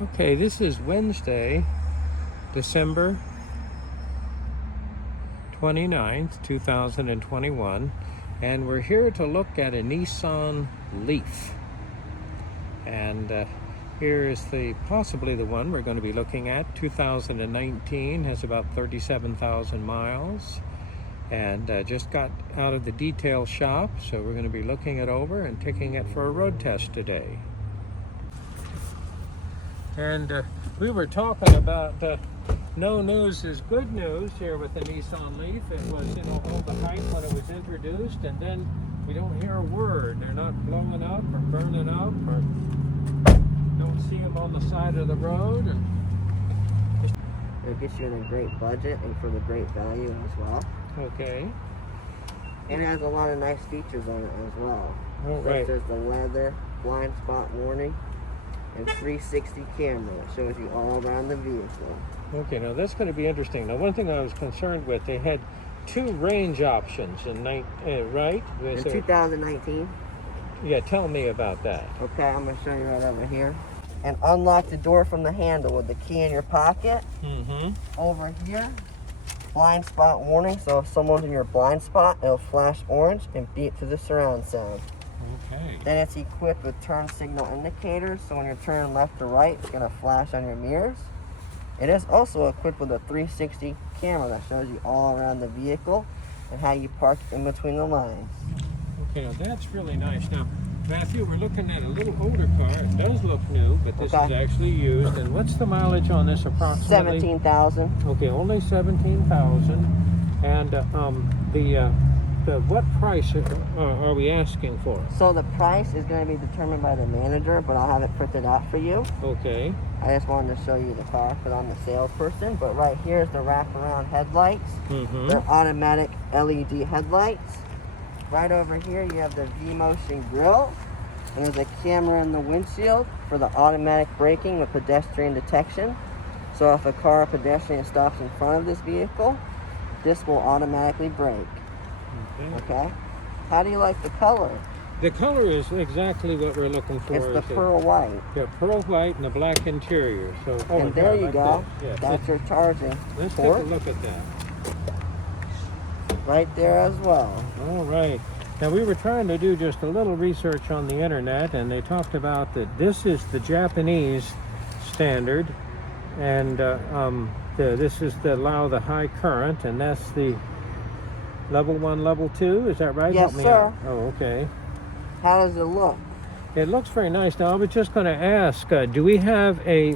Okay, this is Wednesday, December 29th, 2021, and we're here to look at a Nissan Leaf. And here is possibly the one we're going to be looking at. 2019, has about 37,000 miles, and just got out of the detail shop, so we're going to be looking it over and taking it for a road test today. And we were talking about no news is good news here with the Nissan Leaf. It was, all the hype when it was introduced, and then we don't hear a word. They're not blowing up or burning up, or don't see them on the side of the road. It gets you in a great budget and for the great value as well. Okay. And it has a lot of nice features on it as well. All right. Such as the weather, blind spot warning, and 360 camera that shows you all around the vehicle. Okay, now that's going to be interesting. Now, one thing I was concerned with, they had two range options right? In 2019? Yeah, tell me about that. Okay, I'm going to show you right over here. And unlock the door from the handle with the key in your pocket. Mm-hmm. Over here, blind spot warning. So if someone's in your blind spot, it'll flash orange and beep to the surround sound. Okay. Then it's equipped with turn signal indicators, so when you're turning left or right, it's going to flash on your mirrors. It is also equipped with a 360 camera that shows you all around the vehicle and how you park in between the lines. Okay, now that's really nice. Now, Matthew, we're looking at a little older car. It does look new, but this is actually used. And what's the mileage on this approximately? 17,000. Okay, only 17,000. And what price are we asking for? So the price is going to be determined by the manager, but I'll have it printed out for you. Okay. I just wanted to show you the car because I'm the salesperson. But right here is the wraparound headlights. Mm-hmm. They're automatic LED headlights. Right over here you have the V-Motion grille. And there's a camera in the windshield for the automatic braking with pedestrian detection. So if a car or pedestrian stops in front of this vehicle, this will automatically brake. Okay. How do you like the color? The color is exactly what we're looking for. It's the pearl white. Yeah, pearl white and a black interior. So, and there you go. Yeah, that's your charging Let's port. take a look at that. Right there as well. All right. Now, we were trying to do just a little research on the internet, and they talked about that this is the Japanese standard, and this is to allow the high current, and that's the level 1, level 2. Is that right? Yes, sir. Oh, okay. How does it look? It looks very nice. Now, I was just going to ask, do we have a,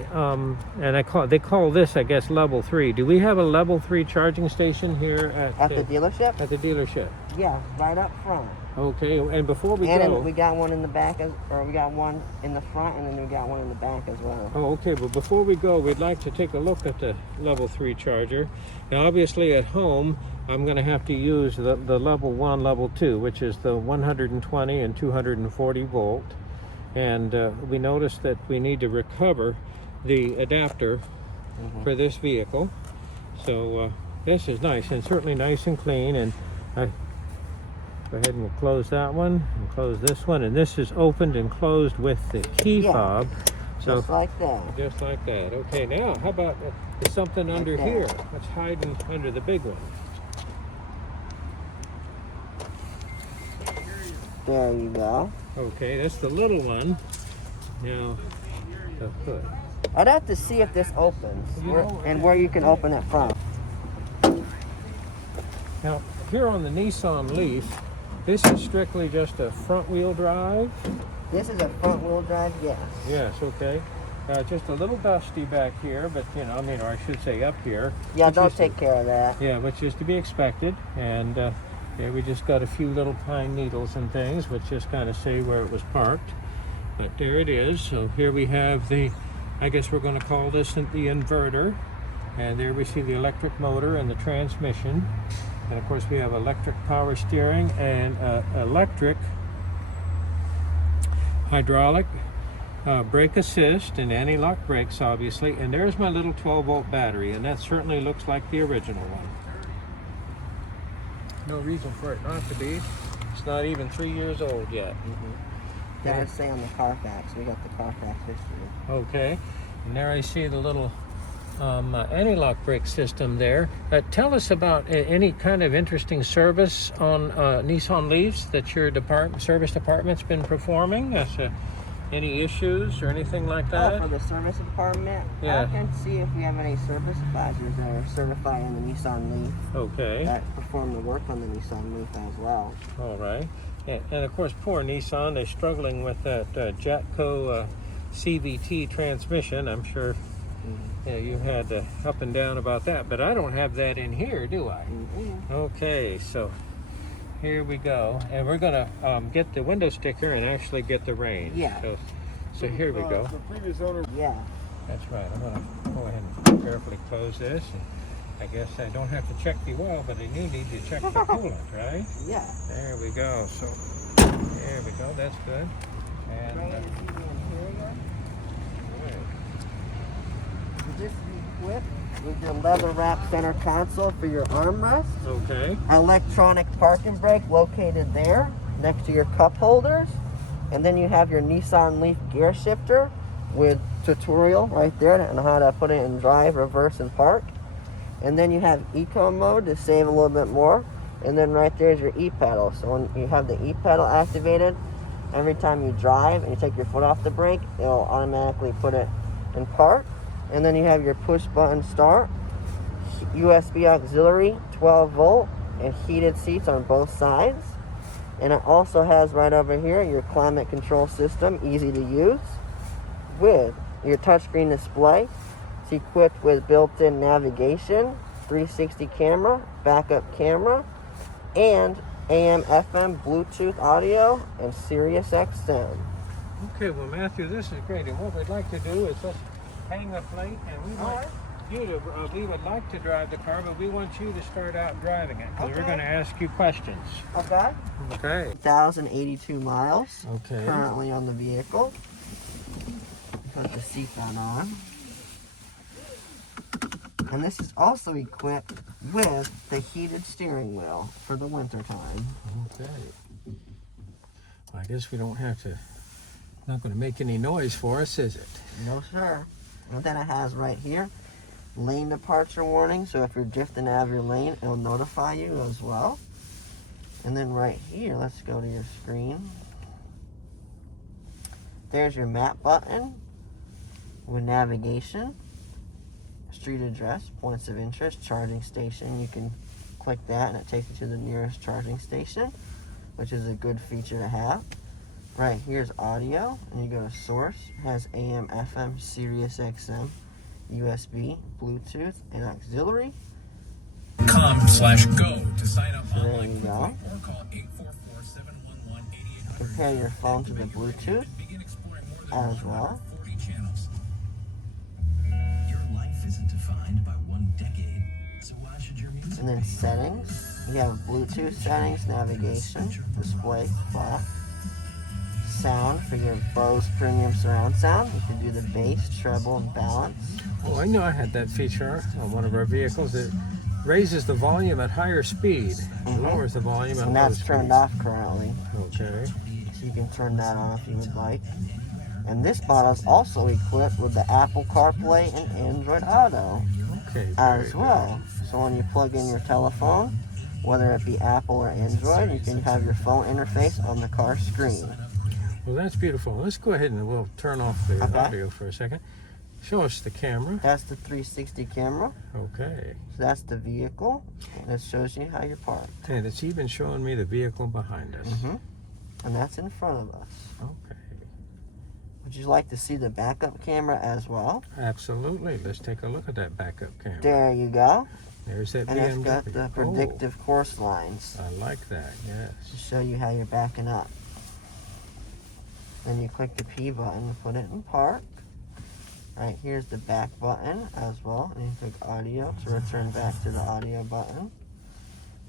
they call this, I guess, level 3. Do we have a level 3 charging station here at the dealership? At the dealership. Yeah, right up front. Okay, and before we go... And we got one in the back, we got one in the front, and then we got one in the back as well. Oh, okay, but before we go, we'd like to take a look at the level 3 charger. Now, obviously, at home, I'm going to have to use the level 1, level 2, which is the 120 and 240 volt. And we noticed that we need to recover the adapter for this vehicle. So this is nice, and certainly nice and clean. And I go ahead and we'll close that one and close this one. And this is opened and closed with the key fob. So just like that. Just like that. Okay, now how about there's something under here? Let's hide under the big one. There you go. Okay, that's the little one. Now, the hood. I'd have to see if this opens and where you can open it from. Now, here on the Nissan Leaf, this is strictly just a front-wheel drive? This is a front-wheel drive, yes. Yes, okay. Just a little dusty back here, but, or I should say up here. Yeah, they'll take care of that. Yeah, which is to be expected. And yeah, we just got a few little pine needles and things, which just kind of say where it was parked. But there it is. So here we have I guess we're going to call this the inverter. And there we see the electric motor and the transmission. And of course we have electric power steering and electric hydraulic brake assist and anti-lock brakes, obviously. And there's my little 12-volt battery, and that certainly looks like the original one. No reason for it not to be. It's not even 3 years old yet. That would say on the Carfax. We got the Carfax history. Okay. And there I see the little anti-lock brake system there. Tell us about any kind of interesting service on Nissan Leafs that your service department's been performing. Any issues or anything like that? Oh, for the service department? Yeah. I can see if we have any service advisors that are certified in the Nissan Leaf. Okay. That perform the work on the Nissan Leaf as well. All right. And of course, poor Nissan, they're struggling with that Jatco CVT transmission. I'm sure you had up and down about that, but I don't have that in here, do I? Okay, so here we go, and we're gonna get the window sticker and actually get the range. Yeah. So here we go. The previous owner. Yeah. That's right. I'm gonna go ahead and carefully close this. And I guess I don't have to check the oil, but I do need to check the coolant, right? Yeah. There we go. So there we go. That's good. And This is equipped with your leather wrap center console for your armrest. okay. Electronic parking brake located there next to your cup holders. And then you have your Nissan Leaf gear shifter with tutorial right there on how to put it in drive, reverse, and park. And then you have Econo Mode to save a little bit more. And then right there is your e-pedal. So when you have the e-pedal activated, every time you drive and you take your foot off the brake, it'll automatically put it in park. And then you have your push button start, USB auxiliary, 12 volt, and heated seats on both sides. And it also has right over here your climate control system, easy to use, with your touchscreen display. It's equipped with built-in navigation, 360 camera, backup camera, and AM, FM, Bluetooth audio, and Sirius XM. Okay, well, Matthew, this is great. And what we'd like to do is let's hang up late, and we want you to, we would like to drive the car, but we want you to start out driving it, because we're going to ask you questions. Okay. Okay. 1,082 miles Okay. currently on the vehicle. Put the seatbelt on. And this is also equipped with the heated steering wheel for the winter time. Okay. Well, I guess we don't have to, not going to make any noise for us, is it? No, sir. And then it has right here lane departure warning, so if you're drifting out of your lane, it'll notify you as well. And then right here, let's go to your screen. There's your map button with navigation, street address, points of interest, charging station. You can click that and it takes you to the nearest charging station, which is a good feature to have. Right here's audio, and you go to source. It has AM, FM, Sirius XM, USB, Bluetooth, and auxiliary. .com/go to sign up So there online you go. or call 844-711-8800. Compare your phone to the Bluetooth Begin exploring more than as well. 40 channels. Your life isn't defined by one decade, so why should your music And then be? settings. You have Bluetooth settings, navigation, display, clock, sound for your Bose premium surround sound. You can do the bass, treble, and balance. Oh, I know I had that feature on one of our vehicles. It raises the volume at higher speed, lowers the volume at And low that's speed. turned off currently. Okay. So you can turn that on if you would like. And this model is also equipped with the Apple CarPlay and Android Auto Okay. as very well. So when you plug in your telephone, whether it be Apple or Android, you can have your phone interface on the car screen. good. Well, that's beautiful. Let's go ahead and we'll turn off the Okay. audio for a second. Show us the camera. That's the 360 camera. Okay. So that's the vehicle. And it shows you how you're parked. And it's even showing me the vehicle behind us. And that's in front of us. Okay. Would you like to see the backup camera as well? Absolutely. Let's take a look at that backup camera. There you go. There's that And it's BMW. got the predictive course lines Oh, I like that. Yes. to show you how you're backing up. Then you click the P button to put it in park. Right here's the back button as well. And you click audio to return back to the audio button.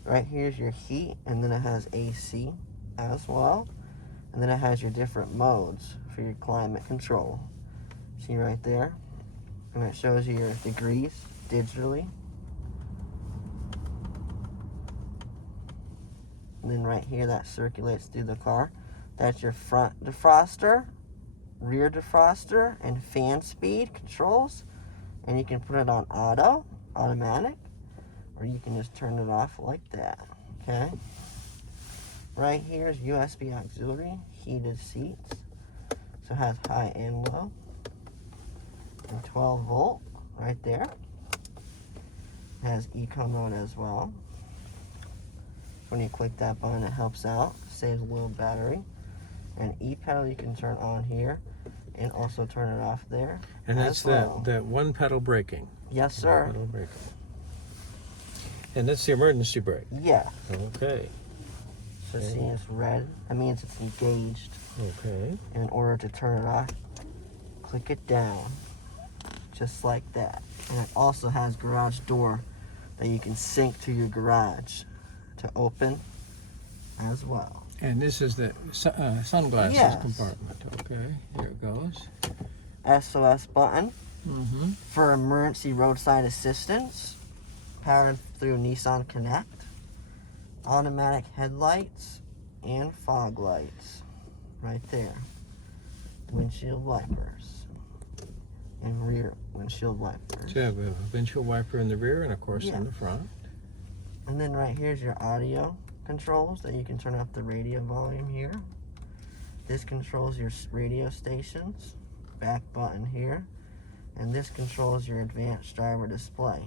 Right here's your heat, and then it has AC as well. And then it has your different modes for your climate control. See right there? And it shows you your degrees digitally. And then right here that circulates through the car. That's your front defroster, rear defroster and fan speed controls, and you can put it on automatic, or you can just turn it off like that. Okay. Right here is USB auxiliary, heated seats, so it has high and low, and 12 volt right there. It has Econo Mode as well. When you click that button, it helps out, saves a little battery. And E-pedal you can turn on here, and also turn it off there. And that's that one pedal braking. Yes, sir. Pedal braking. And that's the emergency brake. Yeah. Okay. So see, it's red. That means it's engaged. Okay. And in order to turn it off, click it down, just like that. And it also has garage door that you can sync to your garage to open as well. And this is the sunglasses Yes. compartment. Okay, here it goes. SOS button Mm-hmm. for emergency roadside assistance, powered through Nissan Connect. Automatic headlights and fog lights right there. Windshield wipers and rear windshield wipers. So you have a windshield wiper in the rear and of course in Yes. the front. And then right here's your audio controls that you can turn up the radio volume here. This controls your radio stations, back button here, and this controls your advanced driver display.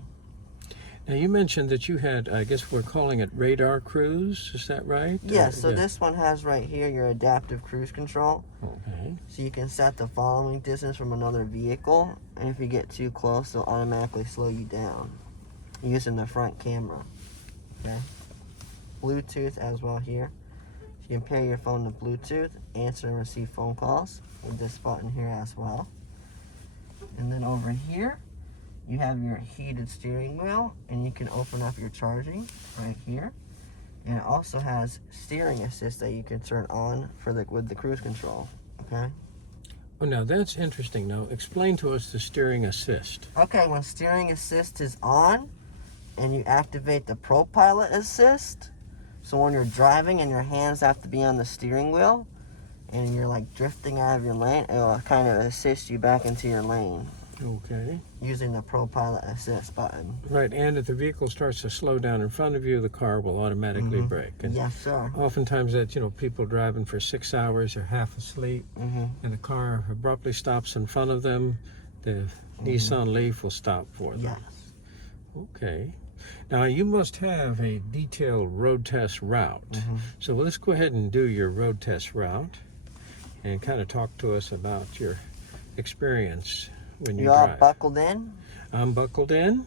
Now you mentioned that you had, I guess we're calling it radar cruise, is that right? Yeah, so this one has right here your adaptive cruise control. Okay. So you can set the following distance from another vehicle, and if you get too close, it'll automatically slow you down using the front camera. Okay. Bluetooth as well here. You can pair your phone to Bluetooth, answer and receive phone calls with this button here as well. And then over here, you have your heated steering wheel, and you can open up your charging right here. And it also has steering assist that you can turn on for with the cruise control. Okay. Oh, now that's interesting. Now explain to us the steering assist. Okay, when steering assist is on, and you activate the ProPilot assist, so when you're driving and your hands have to be on the steering wheel, and you're like drifting out of your lane, it'll kind of assist you back into your lane Okay. using the ProPilot assist button. Right, and if the vehicle starts to slow down in front of you, the car will automatically brake. And Yes, sir. oftentimes that, people driving for 6 hours or half asleep, Mm-hmm. and the car abruptly stops in front of them, the Nissan Leaf will stop for them. Yes. Okay. Now you must have a detailed road test route. So let's go ahead and do your road test route and kind of talk to us about your experience when you You all drive. buckled in? I'm buckled in.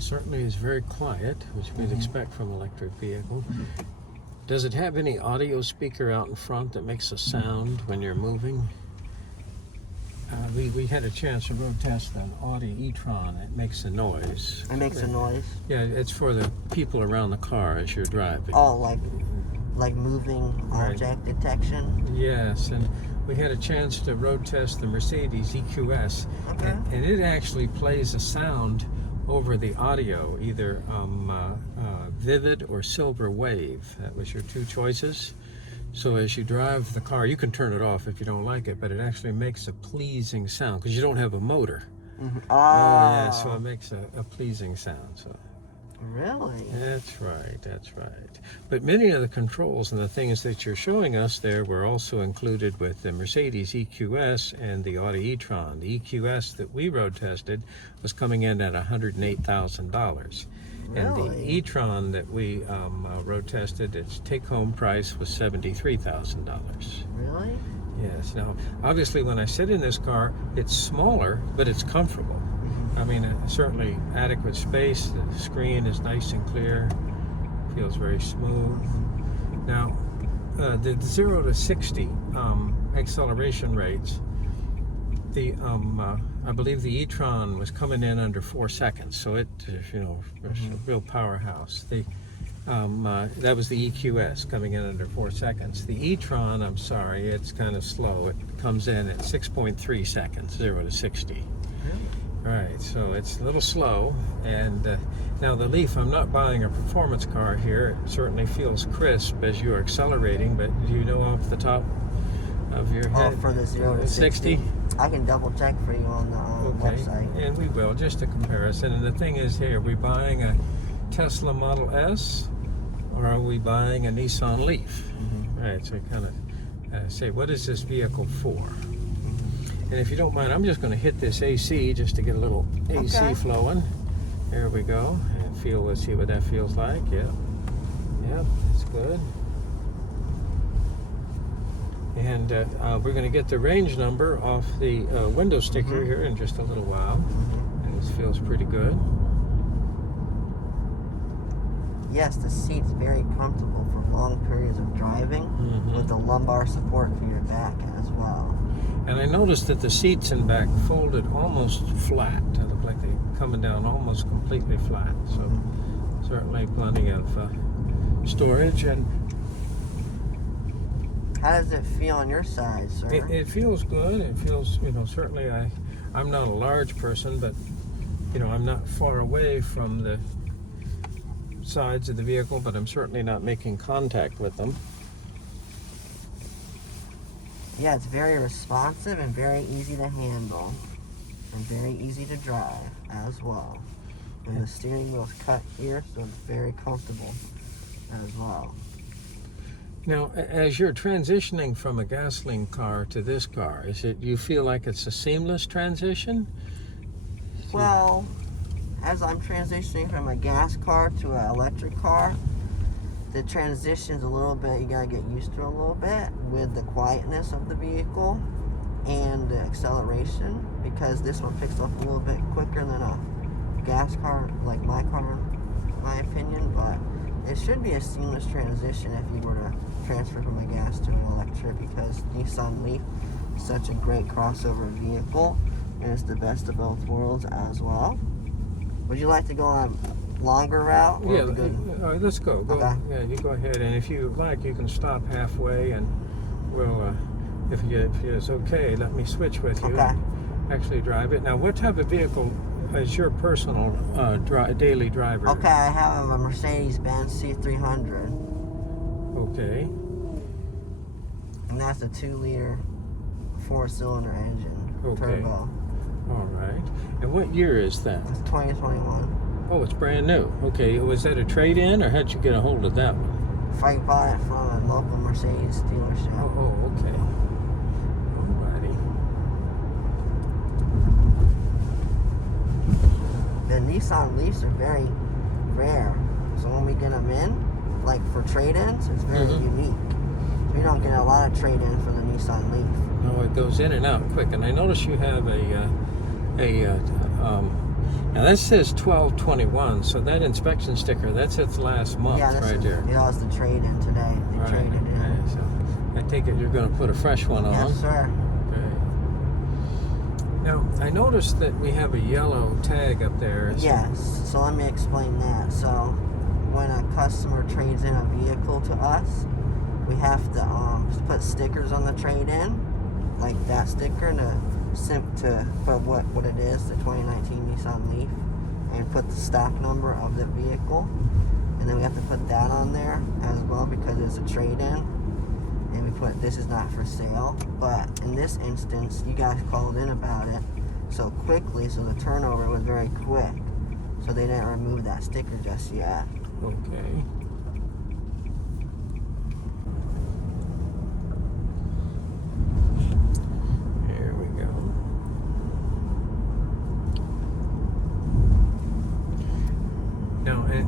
Certainly is very quiet, which we'd expect from an electric vehicle. Does it have any audio speaker out in front that makes a sound when you're moving? We had a chance to road test an Audi e-tron. It makes a noise. It makes a noise. Yeah, it's for the people around the car as you're driving. Oh, like moving object detection? Yes, and we had a chance to road test the Mercedes EQS, Okay. and it actually plays a sound over the audio, either vivid or silver wave. That was your two choices. So as you drive the car, you can turn it off if you don't like it, but it actually makes a pleasing sound because you don't have a motor. Mm-hmm. Oh, yeah, so it makes a pleasing sound. So Really? that's right, that's right. But many of the controls and the things that you're showing us there were also included with the Mercedes EQS and the Audi e-tron. The EQS that we road tested was coming in at $108,000. And the Really? e-tron that we road tested, its take-home price was $73,000. Really? Yes. Now, obviously, when I sit in this car, it's smaller, but it's comfortable. I mean, certainly adequate space. The screen is nice and clear. Feels very smooth. Now, the 0 to 60 acceleration rates. I believe the e-tron was coming in under 4 seconds, so it, was a real powerhouse. The That was the EQS coming in under 4 seconds. The e-tron, I'm sorry, it's kind of slow. It comes in at 6.3 seconds, 0 to 60. All right, so it's a little slow. And now the Leaf, I'm not buying a performance car here. It certainly feels crisp as you're accelerating, but do you know off the top of your head? For the 0 to 60? I can double check for you on the website. And we will, just a comparison. And the thing is here, are we buying a Tesla Model S or are we buying a Nissan Leaf? Right, so kind of say, what is this vehicle for? And if you don't mind, I'm just going to hit this AC just to get a little AC flowing. There we go. And let's see what that feels like. Yep, that's good. And we're going to get the range number off the window sticker here in just a little while. And this feels pretty good. Yes, the seat's very comfortable for long periods of driving with the lumbar support for your back as well. And I noticed that the seats in back folded almost flat. They look like they're coming down almost completely flat. So certainly plenty of storage. And how does it feel on your side, sir? it feels good. It feels, certainly I'm not a large person, but, I'm not far away from the sides of the vehicle, but I'm certainly not making contact with them. Yeah, it's very responsive and very easy to handle and very easy to drive as well. And the steering wheel's cut here, so it's very comfortable as well. Now, as you're transitioning from a gasoline car to this car, you feel like it's a seamless transition? Well, as I'm transitioning from a gas car to an electric car, the transition's a little bit, you gotta get used to it a little bit with the quietness of the vehicle and the acceleration, because this one picks up a little bit quicker than a gas car, like my car, in my opinion, but it should be a seamless transition if you were to transfer from a gas to an electric, because Nissan Leaf is such a great crossover vehicle, and it's the best of both worlds as well. Would you like to go on a longer route? Yeah, all right, let's go. Okay. Yeah, you go ahead, and if you like, you can stop halfway, and we'll, if it's okay, let me switch with you. Okay. Actually drive it. Now, what type of vehicle is your personal daily driver? Okay, I have a Mercedes-Benz C300. Okay. And that's a 2-liter 4-cylinder engine, turbo. All right. And what year is that? It's 2021. Oh, it's brand new. Okay. Was that a trade-in, or how'd you get a hold of that one? If I bought it from a local Mercedes dealership. Oh, okay. Alrighty. The Nissan Leafs are very rare. So when we get them in, like for trade-ins, it's very unique. We don't get a lot of trade-in for the Nissan Leaf. No, it goes in and out quick. And I notice you have now that says 12/21, so that inspection sticker, that's its last month right there. Yeah, it's the trade-in today. They traded in. Okay, so I take it you're going to put a fresh one on. Yes, sir. Okay. Now, I noticed that we have a yellow tag up there. Yes, so let me explain that. So when a customer trades in a vehicle to us, we have to put stickers on the trade-in, like that sticker, to put what it is, the 2019 Nissan Leaf, and put the stock number of the vehicle, and then we have to put that on there as well because it's a trade-in, and we put this is not for sale. But in this instance, you guys called in about it so quickly, so the turnover was very quick, so they didn't remove that sticker just yet. Okay.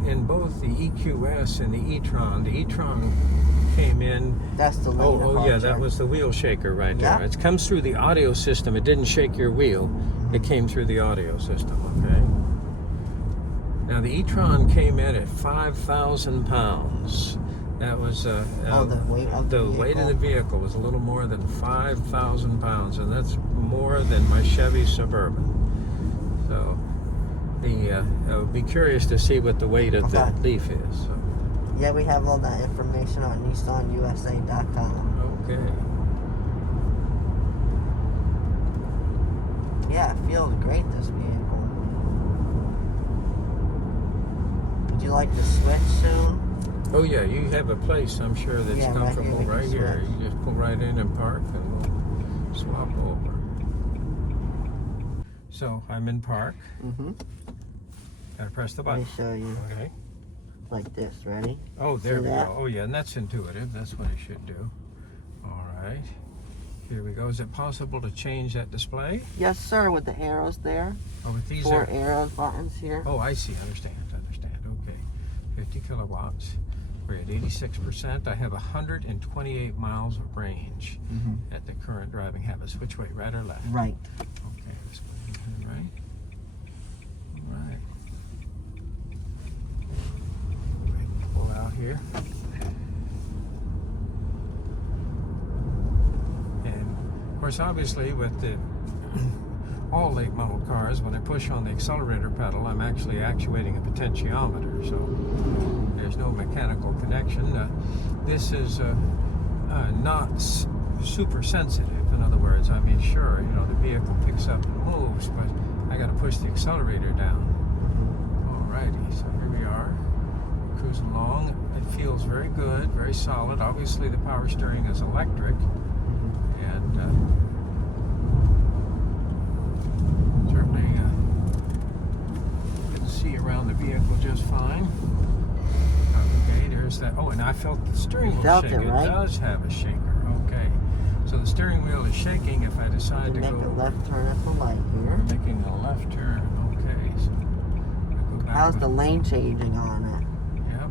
In both the EQS and the e-tron came in. That's the lane Oh yeah, that was the wheel shaker right there. Yeah. It comes through the audio system. It didn't shake your wheel. It came through the audio system. Okay. Now the e-tron came in at 5,000 pounds. That was the weight of the vehicle. Weight of the vehicle was a little more than 5,000 pounds, and that's more than my Chevy Suburban. So I would be curious to see what the weight of the Leaf is. So. Yeah, we have all that information on NissanUSA.com. Okay. Yeah, it feels great, this vehicle. Would you like to switch soon? Oh yeah, you have a place, I'm sure, that's Yeah, right here comfortable we can right here. switch. You just pull right in and park, and we'll swap over. So I'm in park. Mm-hmm. Gotta press the Let me button. show you. Okay. Like this, ready? Oh, there See we that? go. Oh yeah, and that's intuitive. That's what it should do. All right. Here we go. Is it possible to change that display? Yes, sir, with the arrows there. Oh, with these 4 are. arrows buttons here. Oh, I see. Understand. Okay. 50 kilowatts. We're at 86%. I have 128 miles of range at the current driving habits. Which way, right or left? Right. Okay, let's go ahead, right. All right. Pull out here. And of course, obviously, with the all late model cars, when I push on the accelerator pedal, I'm actually actuating a potentiometer, so there's no mechanical connection. This is not super sensitive. In other words, I mean, sure, you know, the vehicle picks up and moves, but I got to push the accelerator down. Alrighty, so here we are, cruising along. It feels very good, very solid. Obviously, the power steering is electric, and certainly can see around the vehicle just fine. Okay, there's that. Oh, and I felt the steering wheel Felt it, shake. right? It does have a shaker. Okay, so the steering wheel is shaking if I decide to Make go. a left turn at the light here. Making a left turn. Okay, so I go back. How's the lane changing on it? Yep.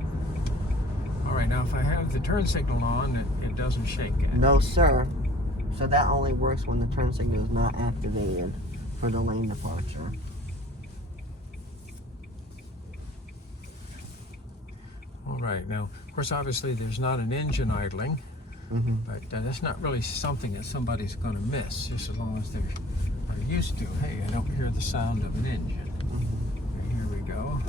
All right, now if I have the turn signal on, it doesn't shake it. No, sir. So that only works when the turn signal is not activated for the lane departure. All right, now, of course, obviously there's not an engine idling, but that's not really something that somebody's going to miss, just as long as they're used to. Hey, I don't hear the sound of an engine. Okay, here we go.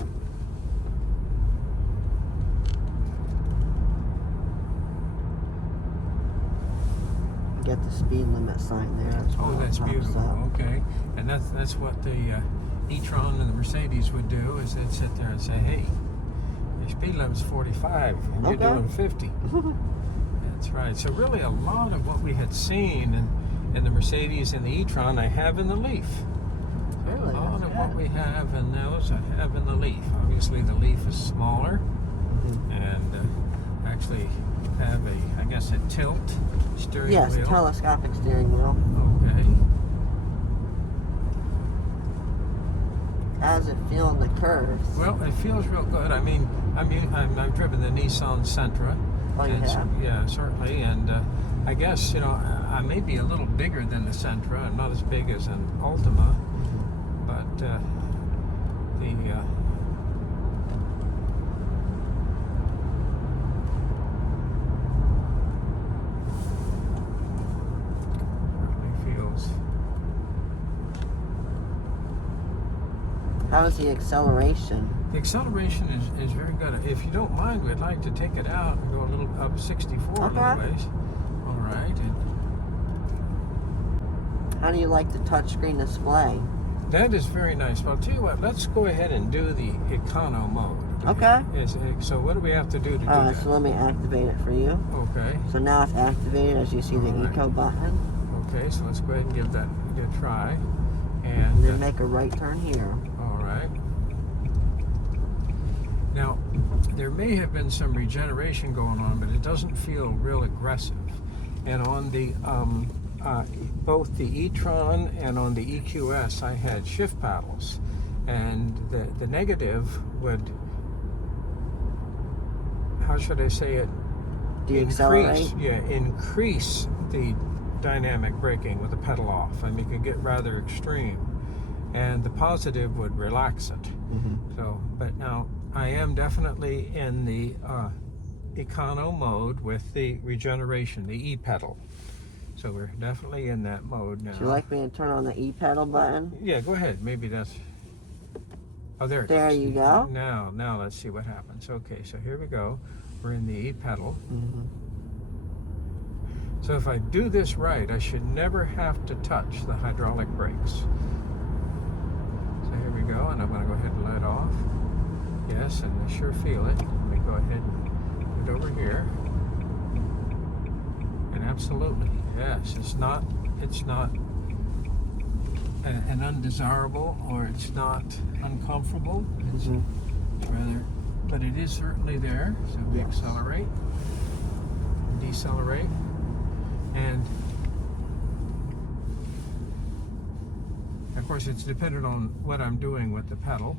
Get the speed limit sign there. That's Oh, why it that's pops beautiful. up. Okay, and that's what the e-tron and the Mercedes would do, is they'd sit there and say, hey, your speed limit's 45 and you're Okay. doing 50. That's right. So really a lot of what we had seen in the Mercedes and the e-tron I have in the Leaf. Really? A lot That's of what good. we have in those I have in the Leaf. Obviously the Leaf is smaller and actually have I guess a tilt steering Yes, wheel. telescopic steering wheel. Okay. How does it feel in the curves? Well, it feels real good. I've driven the Nissan Sentra. Oh, you And have? yeah, certainly. And I guess, you know, I may be a little bigger than the Sentra. I'm not as big as an Altima, but the certainly feels. How's the acceleration? The acceleration is very good. If you don't mind, we'd like to take it out and go a little up 64 a little Okay. ways. All right. And How do you like the touchscreen display? that is very nice. Well, I'll tell you what, let's go ahead and do the Econo Mode. Okay. So what do we have to do to do Alright, that? so let me activate it for you. Okay. So now it's activated as you see the Alright. Eco button. Okay, so let's go ahead and give that a try. And And then make a right turn here. all right. Now, there may have been some regeneration going on, but it doesn't feel real aggressive. And on the both the e-tron and on the EQS, I had shift paddles, and the negative would, how should I say it? Deaccelerate. Increase the dynamic braking with the pedal off. I mean, it could get rather extreme. And the positive would relax it. So, but now I am definitely in the Econo mode with the regeneration, the e-pedal. So we're definitely in that mode now. Would you like me to turn on the e-pedal button? Yeah, go ahead. Maybe that's. Oh, there it There goes. you go. Now let's see what happens. Okay, so here we go. We're in the E pedal. Mm-hmm. So if I do this right, I should never have to touch the hydraulic brakes. So here we go, and I'm going to go ahead and let it off. Yes, and I sure feel it. Let me go ahead and put it over here. And absolutely, yes, it's not an undesirable, or it's not uncomfortable. It's rather, but it is certainly there. So we accelerate, decelerate, and of course it's dependent on what I'm doing with the pedal.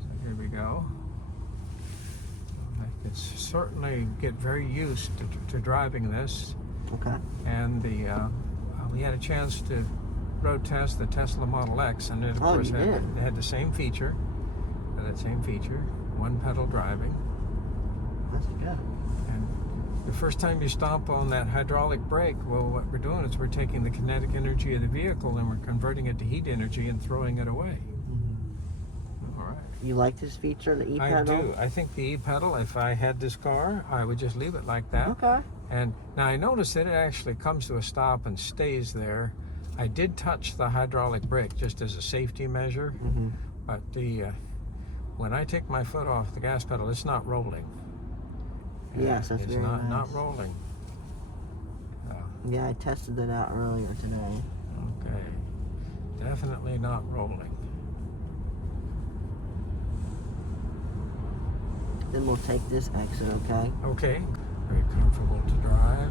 So here we go. I could certainly get very used to driving this. Okay. And we had a chance to road test the Tesla Model X, and it of course had the same feature. That same feature, one pedal driving. That's good. And the first time you stomp on that hydraulic brake, well, what we're doing is we're taking the kinetic energy of the vehicle and we're converting it to heat energy and throwing it away. All right. You like this feature, the E-pedal? I do. I think the E-pedal, if I had this car, I would just leave it like that. Okay. And now I noticed that it actually comes to a stop and stays there. I did touch the hydraulic brake just as a safety measure, but when I take my foot off the gas pedal, it's not rolling. Yes, that's it's very nice. not rolling. Yeah, I tested it out earlier today. Okay, definitely not rolling. Then we'll take this exit, okay? Okay, very comfortable to drive.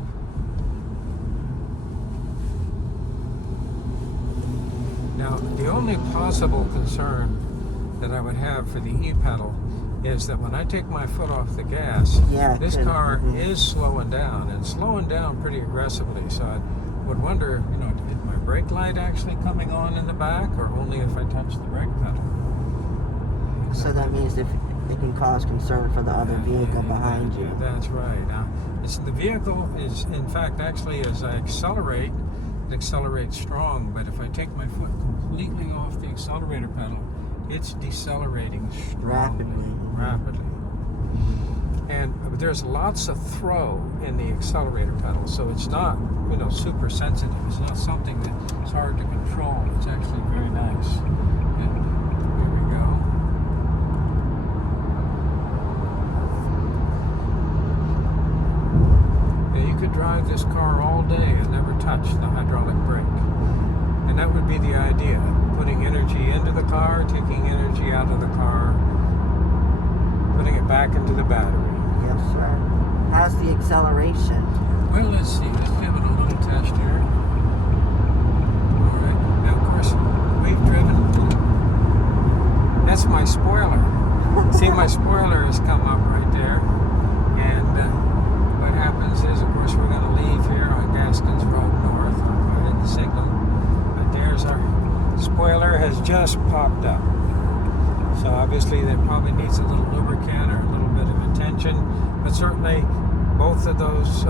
Now, the only possible concern that I would have for the E-pedal is that when I take my foot off the gas, this car is slowing down, and slowing down pretty aggressively. So I would wonder, you know, is my brake light actually coming on in the back, or only if I touch the brake pedal? So that means if it can cause concern for the other vehicle behind you. That's right. Now, the vehicle is, in fact, actually, as I accelerate, it accelerates strong, but if I take my foot completely off the accelerator pedal, it's decelerating strongly, rapidly. And there's lots of throw in the accelerator pedal, so it's not, you know, super sensitive. It's not something that's hard to control. It's actually very nice. And here we go. Yeah, you could drive this car all day and never touch the hydraulic brake. And that would be the idea. Putting energy into the car, taking energy out of the car, putting it back into the battery. Yes, sir. How's the acceleration? Well, let's see. Let's give it a little test here. All right. Now, of course, we've driven. That's my spoiler. See, my spoiler has come up right there. And what happens is, of course, we're going to leave here on Gaskins Road North. I'll go ahead and signal. But there's our spoiler has just popped up. So obviously that probably needs a little lubricant or a little bit of attention, but certainly both of those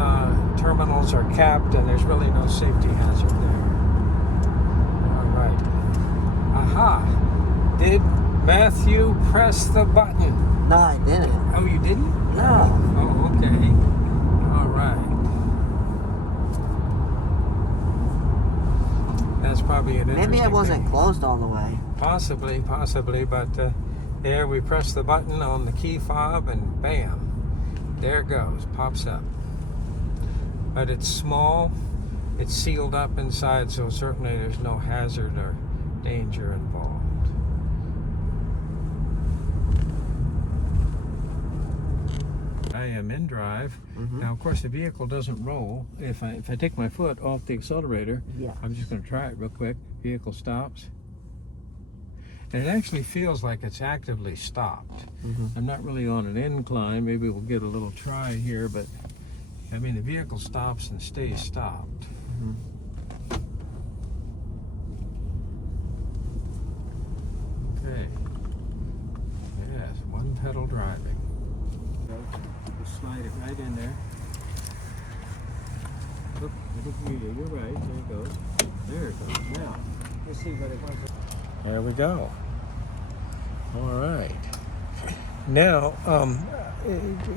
terminals are capped and there's really no safety hazard there. All right. Aha! Did Matthew press the button? No, I didn't. Oh, you didn't? No. Oh, okay. All right. That's probably an interesting Maybe it wasn't thing. closed all the way. Possibly, but there we press the button on the key fob and bam, there it goes, pops up. But it's small, it's sealed up inside, so certainly there's no hazard or danger involved. I am in drive. Now, of course, the vehicle doesn't roll. If I take my foot off the accelerator, I'm just going to try it real quick. Vehicle stops. And it actually feels like it's actively stopped. I'm not really on an incline. Maybe we'll get a little try here, but I mean, the vehicle stops and stays stopped. Okay. Yes, one pedal driving. Just slide it right in there. Oop, I think you're right. There it goes. There it goes. Now, let's see what it wants. There we go. All right. Now,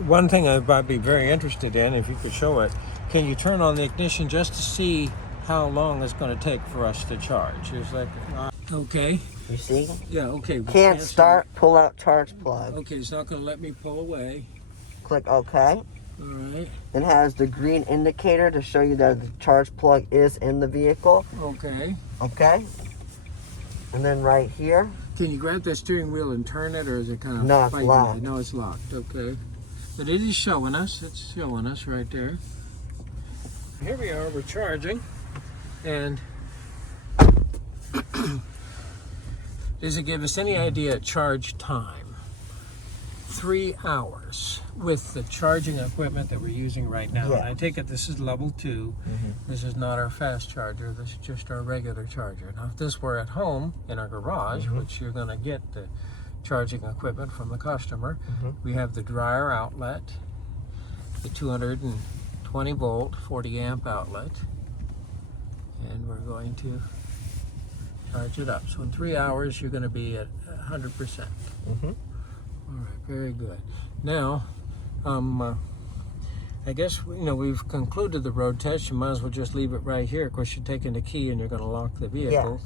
one thing I'd be very interested in, if you could show it, can you turn on the ignition just to see how long it's going to take for us to charge? It's like, okay. You see? Yeah, okay. We Can't start, pull out charge plug. Okay, it's not going to let me pull away. Click OK. All right. It has the green indicator to show you that the charge plug is in the vehicle. Okay. Okay. And then right here. Can you grab the steering wheel and turn it, or is it kind of No, it's fighting locked. it? No, it's locked. Okay. But it is showing us. It's showing us right there. Here we are. We're charging. And does it give us any idea of charge time? 3 hours with the charging equipment that we're using right now. Yeah. And I take it this is level 2. This is not our fast charger. This is just our regular charger. Now, if this were at home in our garage, which you're going to get the charging equipment from the customer, we have the dryer outlet, the 220 volt, 40 amp outlet, and we're going to charge it up. So in 3 hours, you're going to be at 100%. All right, very good. Now, I guess we've concluded the road test. You might as well just leave it right here. Of course, you're taking the key and you're going to lock the vehicle.